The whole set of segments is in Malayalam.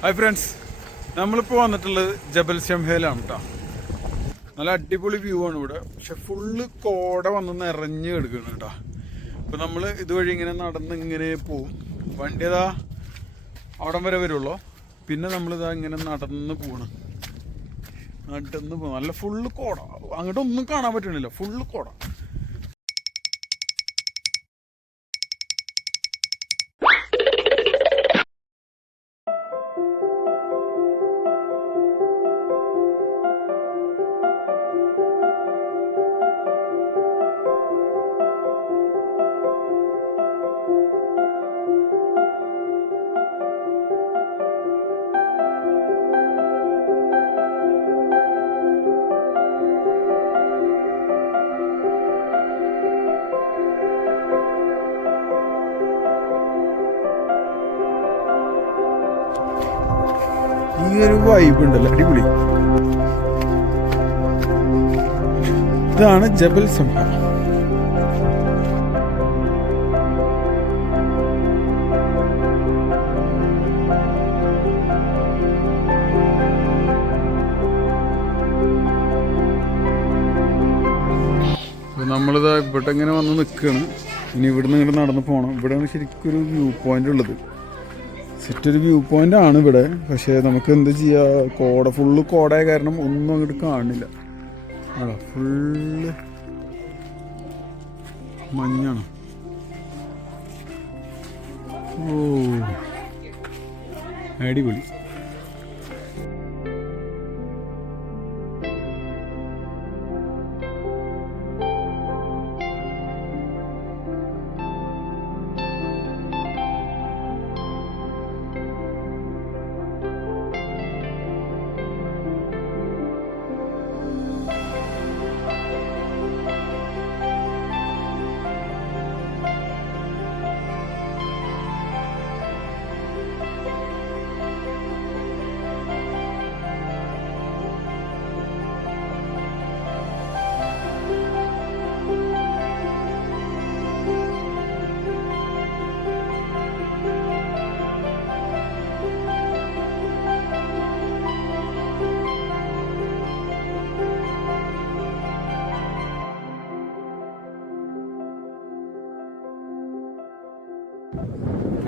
ഹായ് ഫ്രണ്ട്സ്, നമ്മളിപ്പോൾ വന്നിട്ടുള്ളത് ജബൽ ഷംഹയിലാണ് കേട്ടോ. നല്ല അടിപൊളി വ്യൂ ആണ് ഇവിടെ. പക്ഷെ ഫുള്ള് കോട വന്ന് നിറഞ്ഞ് കിടക്കണം കേട്ടോ. അപ്പോൾ നമ്മൾ ഇതുവഴി ഇങ്ങനെ നടന്ന് ഇങ്ങനെ പോവും. വണ്ടി അതാ അവിടം വരെ വരുള്ളൂ. പിന്നെ നമ്മളിതാ ഇങ്ങനെ നടന്ന് പോകണം. നല്ല ഫുള്ള് കോട, അങ്ങോട്ടൊന്നും കാണാൻ പറ്റണില്ല, ഫുള്ള് കോട. ഈ ഒരു വൈബ് ഉണ്ടല്ലോ, അടിപൊളി. ഇതാണ് ജബൽ സംഹ. നമ്മളിതാ ഇവിടെ ഇങ്ങനെ വന്ന് നിൽക്കുകയാണ്. ഇനി ഇവിടുന്ന് ഇങ്ങോട്ട് നടന്ന് പോകണം. ഇവിടെയാണ് ശരിക്കും ഒരു വ്യൂ പോയിന്റ് ഉള്ളത്. സെറ്റൊരു വ്യൂ പോയിന്റ് ആണ് ഇവിടെ. പക്ഷേ നമുക്ക് എന്ത് ചെയ്യുക, കോട ഫുള്ള് കോടയായ കാരണം ഒന്നും അങ്ങോട്ട് കാണില്ല. ഫുള്ള് മഞ്ഞാണ്. ഓ അടിപൊളി.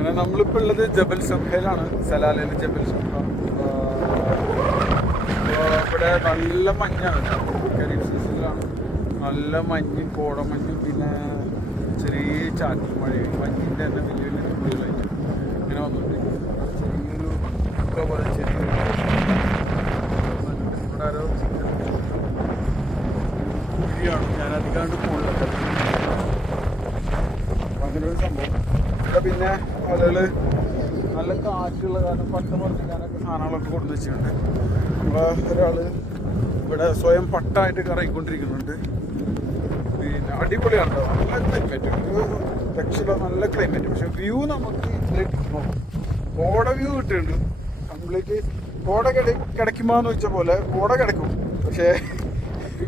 അങ്ങനെ നമ്മളിപ്പോൾ ഉള്ളത് ജബൽ സംഹയിലാണ്, സലാലയിലെ ജബൽ സംഹ. ഇവിടെ നല്ല മഞ്ഞാണ്, ഖരീഫ് സീസണിലാണ്. നല്ല മഞ്ഞ്, കോടമഞ്ഞ്, പിന്നെ ചെറിയ ചാറ്റൽ മഴയും മഞ്ഞിൻ്റെ തന്നെ വലിയ വലിയ തുള്ളികളായിട്ട് ഇങ്ങനെ വന്നുകൊണ്ടിരിക്കും. ചെറിയൊരു പോലെ ചെറിയൊരു ഇവിടെ ആരോ കുഴിയാണ്. ഞാൻ അധികമായിട്ട് കൂടുതൽ അങ്ങനെ ഒരു സംഭവം. പിന്നെ ആളുകള് നല്ല കാറ്റുള്ള കാരണം പട്ട മറിക്കാനൊക്കെ സാധനങ്ങളൊക്കെ കൊണ്ടു വെച്ചിട്ടുണ്ട്. അപ്പോൾ ഒരാള് ഇവിടെ സ്വയം പട്ടായിട്ട് കറങ്ങിക്കൊണ്ടിരിക്കുന്നുണ്ട്. പിന്നെ അടിപൊളിയാണ്, നല്ല ക്ലൈമറ്റ്, ഒരു രക്ഷയില്ല, നല്ല ക്ലൈമറ്റ്. പക്ഷെ വ്യൂ നമുക്ക് കിട്ടണം. കോട വ്യൂ കിട്ടുന്നുണ്ട് കംപ്ലീറ്റ്. കോട കിടക്കുമ്പോന്ന് വെച്ച പോലെ കോട കിടക്കും, പക്ഷേ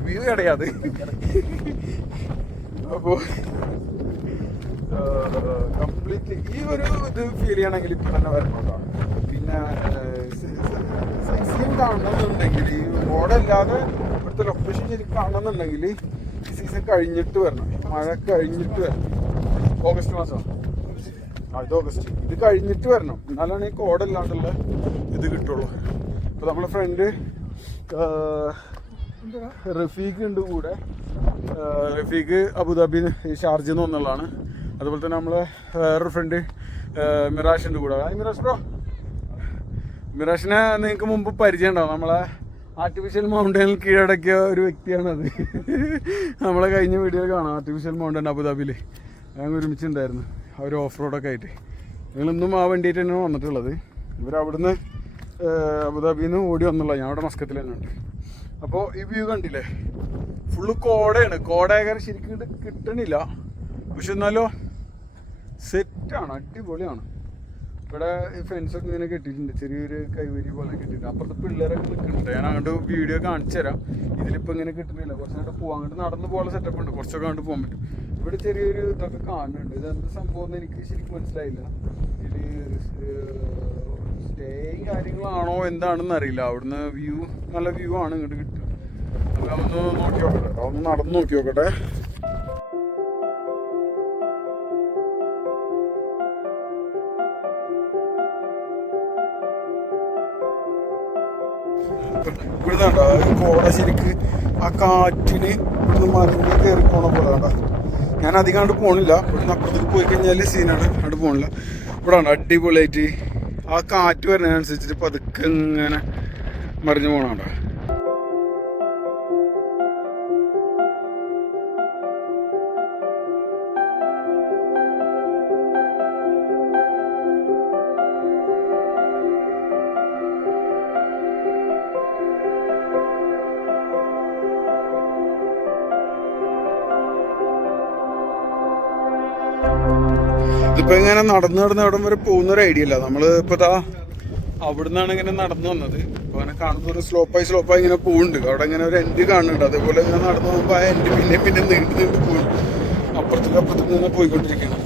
വ്യൂ കിടയാത്. അപ്പോൾ കംപ്ലീറ്റ് ഈ ഒരു ഇത് ഫീൽ ചെയ്യണമെങ്കിൽ ഇപ്പം തന്നെ വരണോട്ടോ. പിന്നെ സീസൺ കാണണമെന്നുണ്ടെങ്കിൽ, ഈ ഓടല്ലാതെ ഇവിടുത്തെ ലൊക്കേഷൻ ശരിക്കും കാണണമെന്നുണ്ടെങ്കിൽ ഈ സീസൺ കഴിഞ്ഞിട്ട് വരണം, മഴ കഴിഞ്ഞിട്ട് വരണം. ഓഗസ്റ്റ് മാസം, ഇത് ഓഗസ്റ്റ്, ഇത് കഴിഞ്ഞിട്ട് വരണം, എന്നാലാണ് ഈ കോടല്ലാണ്ടുള്ള ഇത് കിട്ടുള്ളൂ. അപ്പോൾ നമ്മുടെ ഫ്രണ്ട് റഫീഖ് ഉണ്ട് കൂടെ. റഫീഖ് അബുദാബി ഷാർജയിൽ നിന്ന് വന്നുള്ളതാണ്. അതുപോലെ തന്നെ നമ്മളെ വേറൊരു ഫ്രണ്ട് മിറാഷ് ഉണ്ട് കൂടെ. മിറാഷ് ബ്രോ, മിറാഷിനെ നിങ്ങൾക്ക് മുമ്പ് പരിചയം ഉണ്ടാവും. നമ്മളെ ആർട്ടിഫിഷ്യൽ മൗണ്ടനിൽ കീഴടക്കിയ ഒരു വ്യക്തിയാണത്. നമ്മളെ കഴിഞ്ഞ വീഡിയോയിൽ കാണാം, ആർട്ടിഫിഷ്യൽ മൗണ്ടൻ അബുദാബിയിൽ ഞങ്ങൾ ഒരുമിച്ചുണ്ടായിരുന്നു. ആ ഒരു ഓഫ് റോഡൊക്കെ ആയിട്ട്. ഞങ്ങളിന്നും ആ വണ്ടിയായിട്ട് തന്നെയാണ് വന്നിട്ടുള്ളത്. ഇവരവിടുന്ന് അബുദാബിയിൽ നിന്ന് ഓടി വന്നുള്ള, ഞാൻ അവിടെ മസ്കത്തിൽ തന്നെ ഉണ്ട്. അപ്പോൾ ഈ വ്യൂ കണ്ടില്ലേ, ഫുള്ള് കോടയാണ്. കോടയാകാൻ ശരിക്കും കിട്ടണില്ല, പക്ഷെ എന്നാലോ സെറ്റാണ്, അടിപൊളിയാണ്. ഇവിടെ ഫെൻസൊക്കെ ഇങ്ങനെ കെട്ടിയിട്ടുണ്ട്, ചെറിയൊരു കൈവരി പോലെ കെട്ടിയിട്ടുണ്ട്. അപ്പുറത്തെ പിള്ളേരൊക്കെ നിൽക്കുന്നുണ്ട്. ഞാൻ അങ്ങോട്ട് വീഡിയോ കാണിച്ചു തരാം. ഇതിലിപ്പോൾ ഇങ്ങനെ കിട്ടുന്നില്ല, കുറച്ച് അങ്ങോട്ട് പോകാൻ, അങ്ങോട്ട് നടന്നു പോകാനുള്ള സെറ്റപ്പ് ഉണ്ട്, കുറച്ചൊക്കെ അങ്ങോട്ട് പോകാൻ പറ്റും. ഇവിടെ ചെറിയൊരു ഇതൊക്കെ കാണുന്നുണ്ട്. ഇതെന്ത് സംഭവം എന്ന് എനിക്ക് ശരിക്കും മനസ്സിലായില്ല. ഇത് സ്റ്റേയിങ് കാര്യങ്ങളാണോ എന്താണെന്ന് അറിയില്ല. അവിടുന്ന് വ്യൂ നല്ല വ്യൂ ആണ് ഇങ്ങോട്ട് കിട്ടുക. ഒന്ന് നോക്കി നോക്കട്ടെ, ഒന്ന് നടന്ന് നോക്കി നോക്കട്ടെ. ഇവിടുന്ന് കണ്ടോ കോട ശരിക്ക് ആ കാറ്റിന് ഇവിടുന്ന് മലന്ന് കയറി പോണ പോലെ കണ്ടോ. ഞാൻ അധികം അങ്ങോട്ട് പോണില്ല, ഇവിടുന്ന് അപ്പുറത്തേക്ക് പോയി കഴിഞ്ഞാൽ സീനാണ്, അങ്ങോട്ട് പോണില്ല. ഇവിടെ കണ്ടോ അടിപൊളിയായിട്ട് ആ കാറ്റ് വരുന്നതിനനുസരിച്ചിട്ട് പതുക്കെ ഇങ്ങനെ മറിഞ്ഞു പോണോ. ഇതിപ്പോ ഇങ്ങനെ നടന്ന് എവിടം വരെ പോകുന്ന ഒരു ഐഡിയ ഇല്ല. നമ്മള് ഇപ്പൊ അവിടെ നിന്നാണ് ഇങ്ങനെ നടന്നു വന്നത്. അപ്പൊ അങ്ങനെ കാണുമ്പോൾ ഒരു സ്ലോപ്പായി ഇങ്ങനെ പോകുന്നുണ്ട്. അവിടെ ഇങ്ങനെ ഒരു എൻഡ് കാണുന്നുണ്ട്. അതേപോലെ ഇങ്ങനെ നടന്നു പോകുമ്പോൾ ആ എൻഡ് പിന്നെ നീണ്ടു പോകുന്നു. അപ്പുറത്തേക്ക് ഇങ്ങനെ പോയിക്കൊണ്ടിരിക്കുകയാണ്.